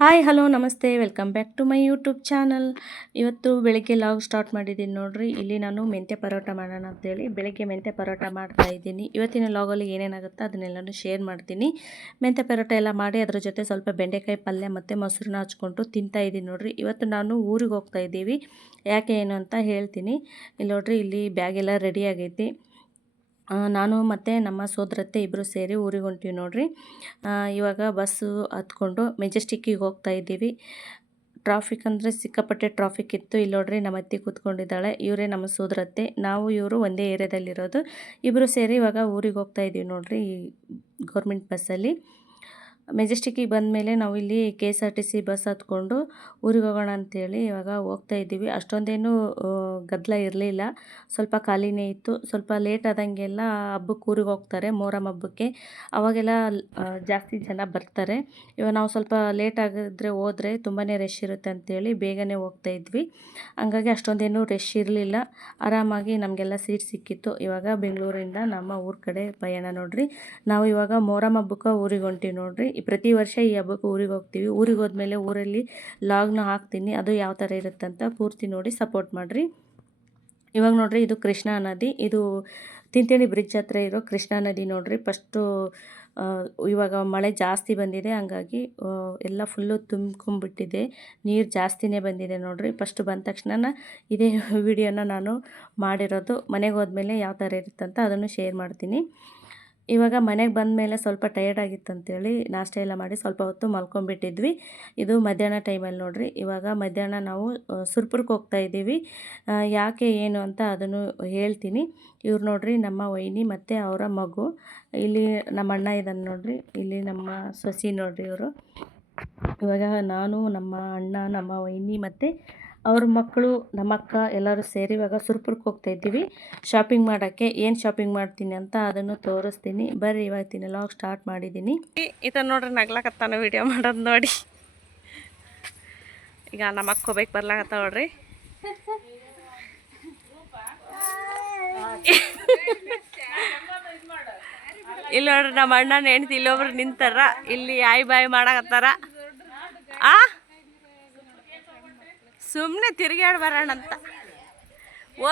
Hi, hello, ನಮಸ್ತೆ. Welcome back to my YouTube channel. ಇವತ್ತು ಬೆಳಗ್ಗೆ ಲಾಗ್ ಸ್ಟಾರ್ಟ್ ಮಾಡಿದ್ದೀನಿ ನೋಡ್ರಿ. ಇಲ್ಲಿ ನಾನು ಮೆಂತ್ಯ ಪರೋಟ ಮಾಡೋಣ ಅಂತೇಳಿ ಬೆಳಗ್ಗೆ ಮೆಂತ್ಯ ಪರೋಟ ಮಾಡ್ತಾ ಇದ್ದೀನಿ. ಇವತ್ತಿನ ಲಾಗಲ್ಲಿ ಏನೇನಾಗುತ್ತೋ ಅದನ್ನೆಲ್ಲನೂ ಶೇರ್ ಮಾಡ್ತೀನಿ. ಮೆಂತ್ಯ ಪರೋಟ ಎಲ್ಲ ಮಾಡಿ ಅದ್ರ ಜೊತೆ ಸ್ವಲ್ಪ ಬೆಂಡೆಕಾಯಿ ಪಲ್ಯ ಮತ್ತು ಮೊಸರನ್ನ ಹಚ್ಕೊಂಡು ತಿಂತಾ ಇದ್ದೀನಿ ನೋಡ್ರಿ. ಇವತ್ತು ನಾನು ಊರಿಗೆ ಹೋಗ್ತಾ ಇದ್ದೀವಿ. ಯಾಕೆ ಏನು ಅಂತ ಹೇಳ್ತೀನಿ. ಇಲ್ಲಿ ನೋಡ್ರಿ, ಇಲ್ಲಿ ಬ್ಯಾಗೆಲ್ಲ ರೆಡಿ ಆಗೈತಿ. ನಾನು ಮತ್ತು ನಮ್ಮ ಸೋದರತ್ತೆ ಇಬ್ಬರು ಸೇರಿ ಊರಿಗೆ ಹೊಂಟೀವಿ ನೋಡಿರಿ. ಇವಾಗ ಬಸ್ಸು ಹತ್ಕೊಂಡು ಮೆಜೆಸ್ಟಿಕ್ಕಿಗೆ ಹೋಗ್ತಾ ಇದ್ದೀವಿ. ಟ್ರಾಫಿಕ್ ಅಂದರೆ ಸಿಕ್ಕಾಪಟ್ಟೆ ಟ್ರಾಫಿಕ್ ಇತ್ತು. ಇಲ್ಲಿ ನೋಡ್ರಿ ನಮ್ಮ ಅತ್ತೆ ಕೂತ್ಕೊಂಡಿದ್ದಾಳೆ. ಇವರೇ ನಮ್ಮ ಸೋದರತ್ತೆ. ನಾವು ಇವರು ಒಂದೇ ಏರಿಯಾದಲ್ಲಿರೋದು ಇಬ್ಬರು ಸೇರಿ ಇವಾಗ ಊರಿಗೆ ಹೋಗ್ತಾ ಇದ್ದೀವಿ ನೋಡ್ರಿ ಈ ಗೌರ್ಮೆಂಟ್ ಬಸ್ಸಲ್ಲಿ ಮೆಜೆಸ್ಟಿಕ್ಕಿಗೆ ಬಂದಮೇಲೆ ನಾವು ಇಲ್ಲಿ K S R T C bus ಹತ್ಕೊಂಡು ಊರಿಗೆ ಹೋಗೋಣ ಅಂತೇಳಿ ಇವಾಗ ಹೋಗ್ತಾ ಇದ್ದೀವಿ. ಅಷ್ಟೊಂದೇನು ಗದ್ದಲ ಇರಲಿಲ್ಲ. ಸ್ವಲ್ಪ ಖಾಲಿನೇ ಇತ್ತು. ಸ್ವಲ್ಪ ಲೇಟ್ ಆದಂಗೆಲ್ಲ ಹಬ್ಬಕ್ಕೆ ಊರಿಗೆ ಹೋಗ್ತಾರೆ, ಮೊಹರಂ ಹಬ್ಬಕ್ಕೆ. ಅವಾಗೆಲ್ಲ ಜಾಸ್ತಿ ಜನ ಬರ್ತಾರೆ. ಇವಾಗ ನಾವು ಸ್ವಲ್ಪ ಲೇಟ್ ಆಗಿದ್ರೆ ಹೋದರೆ ತುಂಬಾ ರಶ್ ಇರುತ್ತೆ ಅಂತೇಳಿ ಬೇಗನೆ ಹೋಗ್ತಾ ಇದ್ವಿ. ಹಂಗಾಗಿ ಅಷ್ಟೊಂದೇನು ರಶ್ ಇರಲಿಲ್ಲ. ಆರಾಮಾಗಿ ನಮಗೆಲ್ಲ ಸೀಟ್ ಸಿಕ್ಕಿತ್ತು. ಇವಾಗ ಬೆಂಗಳೂರಿಂದ ನಮ್ಮ ಊರ ಕಡೆ ಪಯಣ ನೋಡ್ರಿ. ನಾವು ಇವಾಗ ಮೊಹರಂ ಹಬ್ಬಕ್ಕೆ ಊರಿಗೆ ಹೊಂಟಿವಿ ನೋಡ್ರಿ. ಪ್ರತಿ ವರ್ಷ ಈ ಹಬ್ಬಕ್ಕೆ ಊರಿಗೆ ಹೋಗ್ತೀವಿ. ಊರಿಗೆ ಹೋದ್ಮೇಲೆ ಊರಲ್ಲಿ ಲಾಗ್ನ ಹಾಕ್ತೀನಿ. ಅದು ಯಾವ ಥರ ಇರುತ್ತಂತ ಪೂರ್ತಿ ನೋಡಿ ಸಪೋರ್ಟ್ ಮಾಡಿರಿ. ಇವಾಗ ನೋಡಿರಿ ಇದು ಕೃಷ್ಣಾ ನದಿ. ಇದು ತಿಂತೇಳಿ ಬ್ರಿಡ್ಜ್ ಹತ್ರ ಇರೋ ಕೃಷ್ಣಾ ನದಿ ನೋಡಿರಿ. ಫಸ್ಟು ಇವಾಗ ಮಳೆ ಜಾಸ್ತಿ ಬಂದಿದೆ. ಹಂಗಾಗಿ ಎಲ್ಲ ಫುಲ್ಲು ತುಂಬ್ಕೊಂಬಿಟ್ಟಿದೆ ನೀರು ಜಾಸ್ತಿನೇ ಬಂದಿದೆ ನೋಡಿರಿ. ಫಸ್ಟು ಬಂದ ತಕ್ಷಣ ಇದೇ ವಿಡಿಯೋನ ನಾನು ಮಾಡಿರೋದು. ಮನೆಗೆ ಹೋದ್ಮೇಲೆ ಯಾವ ಥರ ಇರುತ್ತಂತ ಅದನ್ನು ಶೇರ್ ಮಾಡ್ತೀನಿ. ಇವಾಗ ಮನೆಗೆ ಬಂದ ಮೇಲೆ ಸ್ವಲ್ಪ ಟಯರ್ಡ್ ಆಗಿತ್ತು ಅಂತೇಳಿ ನಾಷ್ಟ ಎಲ್ಲ ಮಾಡಿ ಸ್ವಲ್ಪ ಹೊತ್ತು ಮಲ್ಕೊಂಡ್ಬಿಟ್ಟಿದ್ವಿ. ಇದು ಮಧ್ಯಾಹ್ನ ಟೈಮಲ್ಲಿ ನೋಡ್ರಿ. ಇವಾಗ ಮಧ್ಯಾಹ್ನ ನಾವು ಸುರ್ಪುರಕ್ಕೆ ಹೋಗ್ತಾ ಇದ್ದೀವಿ. ಯಾಕೆ ಏನು ಅಂತ ಅದನ್ನು ಹೇಳ್ತೀನಿ. ಇವ್ರು ನೋಡ್ರಿ ನಮ್ಮ ವೈನಿ ಮತ್ತು ಅವರ ಮಗು. ಇಲ್ಲಿ ನಮ್ಮ ಅಣ್ಣ ಇದ್ದಾನೆ ನೋಡ್ರಿ. ಇಲ್ಲಿ ನಮ್ಮ ಸೊಸಿ ನೋಡ್ರಿ ಇವರು. ಇವಾಗ ನಾನು, ನಮ್ಮ ಅಣ್ಣ, ನಮ್ಮ ವೈನಿ ಮತ್ತು ಅವ್ರ ಮಕ್ಕಳು ನಮ್ಮಕ್ಕ ಎಲ್ಲರೂ ಸೇರಿ ಇವಾಗ ಹೋಗ್ತಾ ಇದ್ದೀವಿ. ಶಾಪಿಂಗ್ ಮಾಡೋಕ್ಕೆ ಏನು ಶಾಪಿಂಗ್ ಮಾಡ್ತೀನಿ ಅಂತ ಅದನ್ನು ತೋರಿಸ್ತೀನಿ. ಬರ್ರಿ ಇವತ್ತಿನ ಲಾಗ್ ಸ್ಟಾರ್ಟ್ ಮಾಡಿದ್ದೀನಿ. ಈತ ನೋಡ್ರಿ ನಗ್ಲಾಕತ್ತಾನ ವಿಡಿಯೋ ಮಾಡೋದು ನೋಡಿ. ಈಗ ನಮ್ಮ ಅಕ್ಕ ಹೋಗ್ಬೇಕು ಬರ್ಲಾಕತ್ತ ನೋಡ್ರಿ. ಇಲ್ಲಿ ನೋಡ್ರಿ ನಮ್ಮ ಅಣ್ಣನ ಹೆಂಡ್ತಿ ಇಲ್ಲೊಬ್ರು ನಿಂತಾರ. ಇಲ್ಲಿ ಆಯ್ ಬಾಯ್ ಮಾಡಕತ್ತಾರ. ಆ? ಸುಮ್ಮನೆ ತಿರುಗಾಡಿ ಬರೋಣ ಅಂತ. ಓ,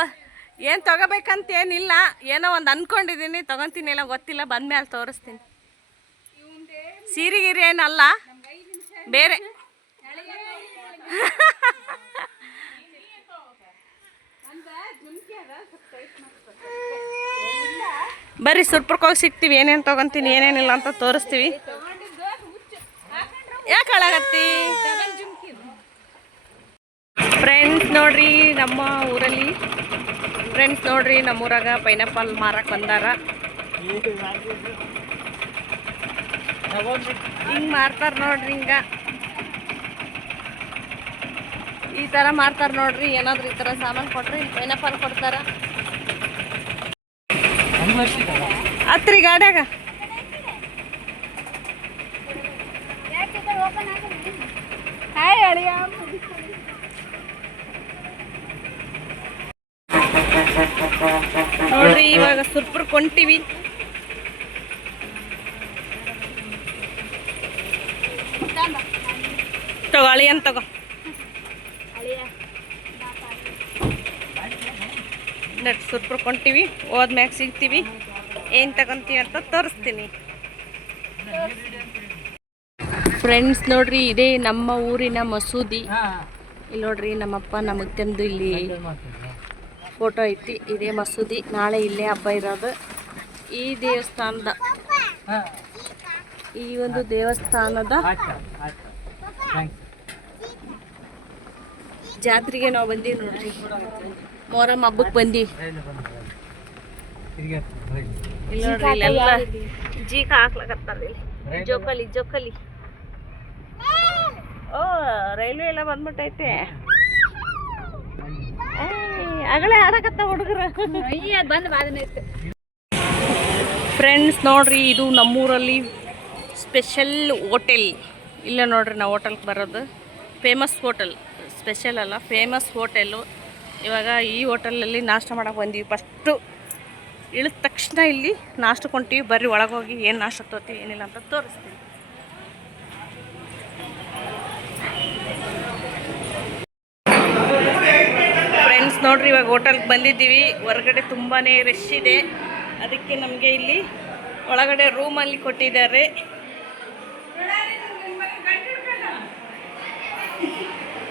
ಏನು ತೊಗೋಬೇಕಂತ ಏನಿಲ್ಲ. ಏನೋ ಒಂದು ಅಂದ್ಕೊಂಡಿದ್ದೀನಿ ತೊಗೊತೀನಿ ಇಲ್ಲ, ಗೊತ್ತಿಲ್ಲ. ಬಂದ್ಮೇಲೆ ತೋರಿಸ್ತೀನಿ. ಸೀರೆ ಏನಲ್ಲ. ಬೇರೆ. ಬರ್ರಿ ಸುರ್ಪುರ್ಕೋಗಿ ಸಿಗ್ತೀವಿ. ಏನೇನು ತೊಗೊತೀನಿ, ಏನೇನಿಲ್ಲ ಅಂತ ತೋರಿಸ್ತೀವಿ ಯಾಕೆ ಹಾಳಾಗತ್ತಿ ಫ್ರೆಂಡ್ಸ್ ನೋಡ್ರಿ ನಮ್ಮ ಊರಲ್ಲಿ ಫ್ರೆಂಡ್ಸ್ ನೋಡ್ರಿ ನಮ್ಮ ಊರಾಗ ಪೈನಾಪಲ್ ಮಾರಕ್ಕೆ ಬಂದಾರ. ಹಿಂಗೆ ಮಾರ್ತಾರ ನೋಡ್ರಿ ಹಿಂಗ. ಈ ಥರ ಮಾರ್ತಾರ ನೋಡ್ರಿ, ಏನಾದ್ರು ಈ ಥರ ಸಾಮಾನು ಕೊಟ್ರಿ ಪೈನಾಪಲ್ ಕೊಡ್ತಾರ. ಹತ್ರಿ ಗಾಡ್ಯಾಗ. ಹಾಯ್ ನೋಡ್ರಿ ಇವಾಗ ಸುರ್ಪುರ್ ಕೊಂಟಿವಿ ತಗೋ ಅಳಿ ಅಂತ ತಗೋ. ನಟ್ ಸುರ್ಪುರ್ ಕೊಂಟಿವಿ ಹೋದ್ಮ್ಯಾಗ ಸಿಗ್ತೀವಿ. ಏನು ತಗೊಂತೀವಿ ಅಂತ ತೋರಿಸ್ತೀನಿ. ಫ್ರೆಂಡ್ಸ್ ನೋಡ್ರಿ ಇದೇ ನಮ್ಮ ಊರಿನ ಮಸೂದಿ. ಇಲ್ಲಿ ನೋಡ್ರಿ ನಮ್ಮಪ್ಪ ನಮಗೆ ತಂದು ಇಲ್ಲಿ ಫೋಟೋ ಐತಿ. ಇದೇ ಮಸೂದಿ. ನಾಳೆ ಇಲ್ಲೇ ಹಬ್ಬ ಇರೋದು. ಈ ದೇವಸ್ಥಾನದ ಈ ಒಂದು ದೇವಸ್ಥಾನದ ಜಾತ್ರೆಗೆ ನಾವು ಬಂದೀವಿ ನೋಡ್ರಿ. ಮೊಹರಂ ಹಬ್ಬಕ್ಕೆ ಬಂದಿ ಇಲ್ಲಿ ನೋಡ್ರಿ ಇಲ್ಲೆಲ್ಲ ಜೀಕ ಹಾಕ್ಲಕತ್ತಾರ ಇಲ್ಲಿ. ಜೋಕಲಿ ಜೋಕಲಿ. ಓ ರೈಲ್ವೆ ಎಲ್ಲ ಬಂದ್ಬಿಟ್ಟೈತೆ. ಅಗಳೇ ಆಡಕತ್ತ ಹುಡುಗರು. ಫ್ರೆಂಡ್ಸ್ ನೋಡ್ರಿ ಇದು ನಮ್ಮೂರಲ್ಲಿ ಸ್ಪೆಷಲ್ ಹೋಟೆಲ್ ಇಲ್ಲ ನೋಡ್ರಿ ನಾವು ಹೋಟೆಲ್ಗೆ ಬರೋದು. ಫೇಮಸ್ ಹೋಟೆಲ್ ಸ್ಪೆಷಲ್ ಅಲ್ಲ ಫೇಮಸ್ ಹೋಟೆಲ್ಲು ಇವಾಗ ಈ ಹೋಟೆಲಲ್ಲಿ ನಾಷ್ಟ ಮಾಡಕ್ಕೆ ಬಂದೀವಿ. ಫಸ್ಟು ಇಳಿದ ತಕ್ಷಣ ಇಲ್ಲಿ ನಾಷ್ಟ ಕೊಂಟೀವಿ ಬರ್ರಿ ಒಳಗೋಗಿ ಹೋಗಿ ಏನು ನಾಷ್ಟ ತೋತಿ ಏನಿಲ್ಲ ಅಂತ ತೋರಿಸ್ತೀವಿ ನೋಡ್ರಿ, ಇವಾಗ ಹೋಟೆಲ್ಗೆ ಬಂದಿದ್ದೀವಿ. ಹೊರಗಡೆ ತುಂಬಾ ರಶ್ ಇದೆ. ಅದಕ್ಕೆ ನಮಗೆ ಇಲ್ಲಿ ಒಳಗಡೆ ರೂಮಲ್ಲಿ ಕೊಟ್ಟಿದ್ದಾರೆ.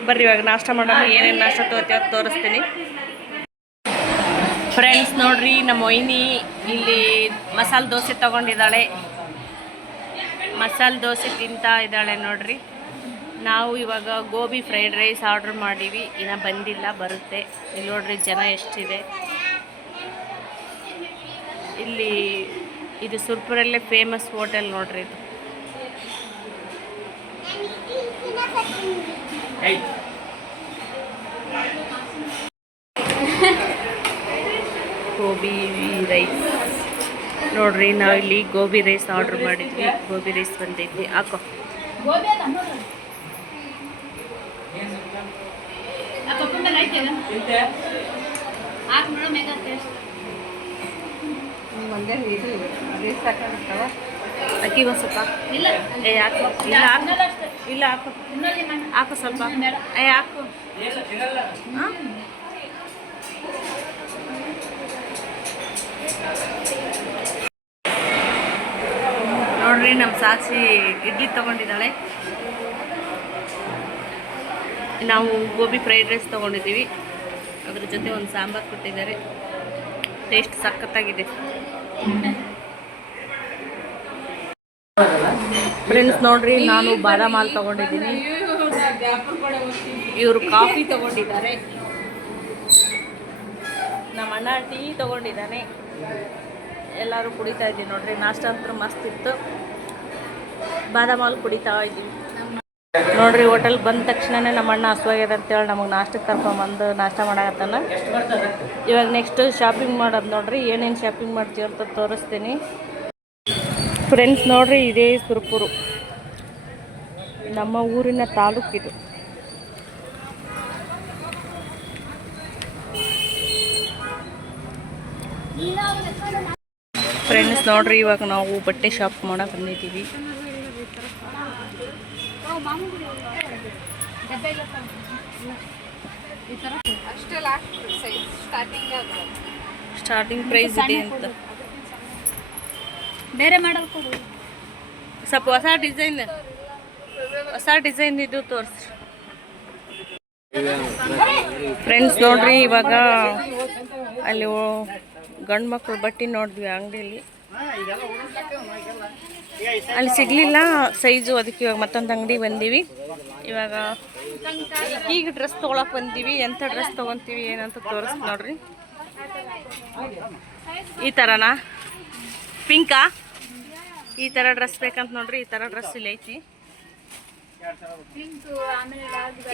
ಬರ್ರಿ, ಇವಾಗ ನಾಷ್ಟ ಮಾಡೋಣ. ಏನೇನು ನಾಷ್ಟ ತೋತಿ ಅದು ತೋರಿಸ್ತೀನಿ. ಫ್ರೆಂಡ್ಸ್ ನೋಡ್ರಿ, ನಮ್ಮ ಮೊಯ್ನಿ ಇಲ್ಲಿ ಮಸಾಲೆ ದೋಸೆ ತಗೊಂಡಿದ್ದಾಳೆ. ಮಸಾಲೆ ದೋಸೆ ತಿಂತಾ ಇದ್ದಾಳೆ, ನೋಡ್ರಿ. ನಾವು ಇವಾಗ ಗೋಬಿ ಫ್ರೈಡ್ ರೈಸ್ ಆರ್ಡ್ರ್ ಮಾಡೀವಿ. ಇನ್ನು ಬಂದಿಲ್ಲ, ಬರುತ್ತೆ. ಇಲ್ಲಿ ನೋಡ್ರಿ ಜನ ಎಷ್ಟಿದೆ. ಇಲ್ಲಿ ಇದು ಸುರ್ಪುರಲ್ಲೇ ಫೇಮಸ್ ಹೋಟೆಲ್ ನೋಡ್ರಿ ಇದು. ಗೋಬಿ ರೈಸ್ ನೋಡ್ರಿ ನಾವು ಇಲ್ಲಿ ಗೋಬಿ ರೈಸ್ ಆರ್ಡ್ರ್ ಮಾಡಿದ್ವಿ. ಗೋಬಿ ರೈಸ್ ಬಂದಿದ್ವಿ ಹಾಕೋ. ಅಕ್ಕಿ ಒಂದು ಸ್ವಲ್ಪ. ಇಲ್ಲ. ಏ ಹಾಕು. ಇಲ್ಲ ಹಾಕು. ಇಲ್ಲ ಹಾಕು. ಹಾಕು ಸ್ವಲ್ಪ. ಏ ಹಾಕು. ಹಾಂ? ನೋಡ್ರಿ ನಮ್ಮ ಸಾಕ್ಷಿ ಇಡ್ಲಿ ತಗೊಂಡಿದ್ದಾಳೆ. ನಾವು ಗೋಬಿ ಫ್ರೈಡ್ ರೈಸ್ ತೊಗೊಂಡಿದ್ದೀವಿ. ಅದ್ರ ಜೊತೆ ಒಂದು ಸಾಂಬಾರು ಕೊಟ್ಟಿದ್ದಾರೆ. ಟೇಸ್ಟ್ ಸಖತ್ತಾಗಿದೆ. ಫ್ರೆಂಡ್ಸ್ ನೋಡ್ರಿ, ನಾನು ಬಾದಾಮ್ ಹಾಲು ತೊಗೊಂಡಿದ್ದೀನಿ. ಇವರು ಕಾಫಿ ತಗೊಂಡಿದ್ದಾರೆ. ನಮ್ಮ ಅಣ್ಣ ಟೀ ತಗೊಂಡಿದ್ದಾನೆ. ಎಲ್ಲರೂ ಕುಡಿತಾ ಇದ್ದೀವಿ ನೋಡ್ರಿ. ನಾಷ್ಟ ಅಂತೂ ಮಸ್ತ್ ಇತ್ತು. ಬಾದಾಮ್ ಕುಡಿತಾ ಇದ್ದೀವಿ ನೋಡ್ರಿ, ಹೋಟೆಲ್ ಬಂದ ತಕ್ಷಣನೇ ನಮ್ಮ ಅಣ್ಣ ಹಸುವಾಗ್ಯದ ಅಂತೇಳಿ ನಮಗೆ ನಾಷ್ಟಕ್ಕೆ ಕರ್ಕೊಂಬಂದು ನಾಷ್ಟ ಮಾಡಾಕತ್ತಾನ. ಇವಾಗ ನೆಕ್ಸ್ಟ್ ಶಾಪಿಂಗ್ ಮಾಡೋದು ನೋಡ್ರಿ, ಏನೇನು ಶಾಪಿಂಗ್ ಮಾಡ್ತೀವಿ ಅಂತ ತೋರಿಸ್ತೀನಿ. ಫ್ರೆಂಡ್ಸ್ ನೋಡ್ರಿ, ಇದೇ ಸುರ್ಪುರು. ನಮ್ಮ ಊರಿನ ತಾಲೂಕಿದು ಫ್ರೆಂಡ್ಸ್ ನೋಡ್ರಿ, ಇವಾಗ ನಾವು ಬಟ್ಟೆ ಶಾಪ್ ಮಾಡಕ್ ಬಂದಿದ್ದೀವಿ. ಅಷ್ಟೇ last size starting starting price ಇದೆ ಅಂತ. ಬೇರೆ ಮಾಡಲ್ ಕೊಡು. ಸ್ವಲ್ಪ ಹೊಸ ಡಿಸೈನ್ ಹೊಸ ಡಿಸೈನ್ ಇದು ತೋರಿಸಿ ಫ್ರೆಂಡ್ಸ್ ನೋಡ್ರಿ ಇವಾಗ ಅಲ್ಲಿ ಗಂಡು ಮಕ್ಕಳು ಬಟ್ಟೆ ನೋಡಿದ್ವಿ ಅಂಗಡಿಯಲ್ಲಿ ಅಲ್ಲಿ ಸಿಗಲಿಲ್ಲ, ಸೈಜು ಅದಕ್ಕೆ ಇವಾಗ ಮತ್ತೊಂದು ಅಂಗಡಿ ಬಂದೀವಿ. ಇವಾಗ ಈಗ ಡ್ರೆಸ್ ತೊಗೊಳಕ್ಕೆ ಬಂದೀವಿ ಎಂಥ ಡ್ರೆಸ್ ತೊಗೊತೀವಿ, ಏನಂತ ತೋರಿಸ್ ನೋಡ್ರಿ. ಈ ಥರನಾ ಪಿಂಕಾ? ಈ ಥರ ಡ್ರೆಸ್ ಬೇಕಂತ ನೋಡ್ರಿ, ಈ ಥರ ಡ್ರೆಸ್ ಇಲ್ಲಿ ಐತಿ.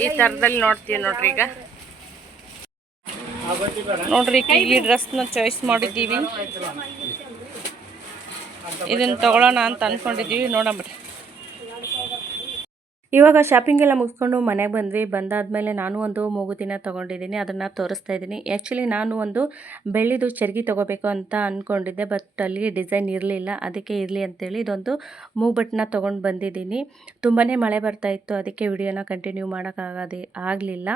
ಈ ಥರದಲ್ಲಿ ನೋಡ್ತೀವಿ ನೋಡ್ರಿ ಈಗ. ನೋಡ್ರಿ, ಈ ಡ್ರೆಸ್ನ ಚಾಯ್ಸ್ ಮಾಡಿದ್ದೀವಿ. ಇದನ್ನ ತಗೊಳ್ಳೋಣ ಅಂತ ಅನ್ಕೊಂಡಿದ್ದೀವಿ ನೋಡಂಬ್ರಿ ಇವಾಗ ಶಾಪಿಂಗ್ ಎಲ್ಲ ಮುಗಿಸ್ಕೊಂಡು ಮನೆಗೆ ಬಂದ್ವಿ. ಬಂದಾದಮೇಲೆ ನಾನು ಒಂದು ಮೂಗುತಿನ ತೊಗೊಂಡಿದ್ದೀನಿ, ಅದನ್ನು ತೋರಿಸ್ತಾ ಇದ್ದೀನಿ. ಆ್ಯಕ್ಚುಲಿ ನಾನು ಒಂದು ಬೆಳ್ಳಿದು ಚರ್ಗಿ ತೊಗೋಬೇಕು ಅಂತ ಅಂದ್ಕೊಂಡಿದ್ದೆ ಬಟ್ ಅಲ್ಲಿ ಡಿಸೈನ್ ಇರಲಿಲ್ಲ. ಅದಕ್ಕೆ ಇರಲಿ ಅಂತೇಳಿ ಇದೊಂದು ಮೂಗ್ಬಟ್ಟನ್ನ ತೊಗೊಂಡು ಬಂದಿದ್ದೀನಿ. ತುಂಬಾ ಮಳೆ ಬರ್ತಾ ಇತ್ತು, ಅದಕ್ಕೆ ವಿಡಿಯೋನ ಕಂಟಿನ್ಯೂ ಮಾಡೋಕ್ಕಾಗದೆ ಆಗಲಿಲ್ಲ.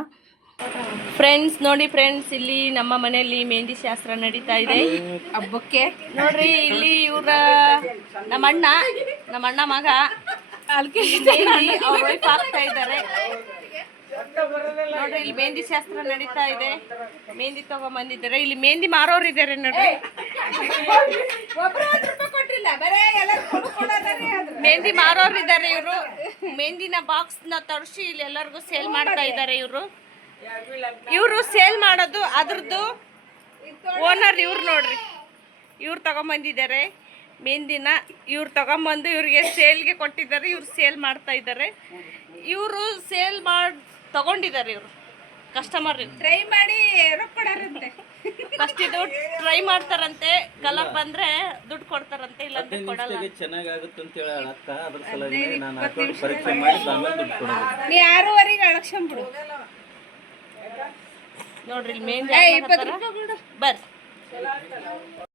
ಫ್ರೆಂಡ್ಸ್ ನೋಡಿ ಫ್ರೆಂಡ್ಸ್ ಇಲ್ಲಿ ನಮ್ಮ ಮನೆಯಲ್ಲಿ ಮೆಹಂದಿ ಶಾಸ್ತ್ರ ನಡೀತಾ ಇದೆ. ಹಬ್ಬಕ್ಕೆ? ನೋಡ್ರಿ ಇಲ್ಲಿ ಇವರ ನಮ್ಮ ಅಣ್ಣ ನಮ್ಮ ಅಣ್ಣ ಮಗ ಅಲ್ಕೆ ಅವ್ರ ವೈಫ್ ಆಗ್ತಾ ಇದ್ದಾರೆ. ನೋಡ್ರಿ ಇಲ್ಲಿ ಮೆಹಂದಿ ಶಾಸ್ತ್ರ ನಡೀತಾ ಇದೆ. ಮೆಹಂದಿ ತಗೊಂಬಂದಿದ್ದಾರೆ. ಇಲ್ಲಿ ಮೆಹಂದಿ ಮಾರೋರು ಇದ್ದಾರೆ ನೋಡ್ರಿ. ಮೆಹಂದಿ ಮಾರೋರು ಇದ್ದಾರೆ ಇವರು. ಮೆಹಂದಿನ ಬಾಕ್ಸ್ನ ತರಿಸಿ ಇಲ್ಲಿ ಎಲ್ಲರಿಗೂ ಸೇಲ್ ಮಾಡ್ತಾ ಇದ್ದಾರೆ ಇವರು. ಇವರು ಸೇಲ್ ಮಾಡೋದು ಅದ್ರದ್ದು ಓನರ್ ಇವ್ರು ನೋಡ್ರಿ. ಇವ್ರು ತಗೊಂಬಂದಿದ್ದಾರೆ. ಮೆಹಂದಿನ ಇವ್ರು ತಗೊಂಬಂದು ಇವ್ರಿಗೆ ಸೇಲ್ಗೆ ಕೊಟ್ಟಿದ್ದಾರೆ ಇವ್ರು ಸೇಲ್ ಮಾಡ್ತಾ ಇದ್ದಾರೆ. ಇವರು ಸೇಲ್ ಮಾಡಿ ತಗೊಂಡಿದ್ದಾರೆ ಇವರು. ಕಸ್ಟಮರ್ ಟ್ರೈ ಮಾಡಿ ಕೊಡಾರಂತೆ. ಫಸ್ಟ್ ಇದು ಟ್ರೈ ಮಾಡ್ತಾರಂತೆ ಕಲರ್ ಬಂದ್ರೆ ದುಡ್ಡು ಕೊಡ್ತಾರಂತೆ ಇಲ್ಲ ಕೊಡಲ್ಲ. ಚೆನ್ನಾಗಾಗುತ್ತೆ ಅಂತ ಹೇಳಿ ಅಕ್ಕ ಅದ್ರ ಸಲುವಾಗಿ ನಾನು ಹಾಕೊಂಡು ಪರೀಕ್ಷೆ ಮಾಡಿ ಆಮೇಲೆ ದುಡ್ಡು ಕೊಡೋದು. ನೀ ಆರೂವರೆಗೆ ಅಳಕ್ಷಂಬಿಡು. ನೋಡ್ರಿ ಇಲ್ಲಿ ಮೇನ್ ಬರ್ರಿ.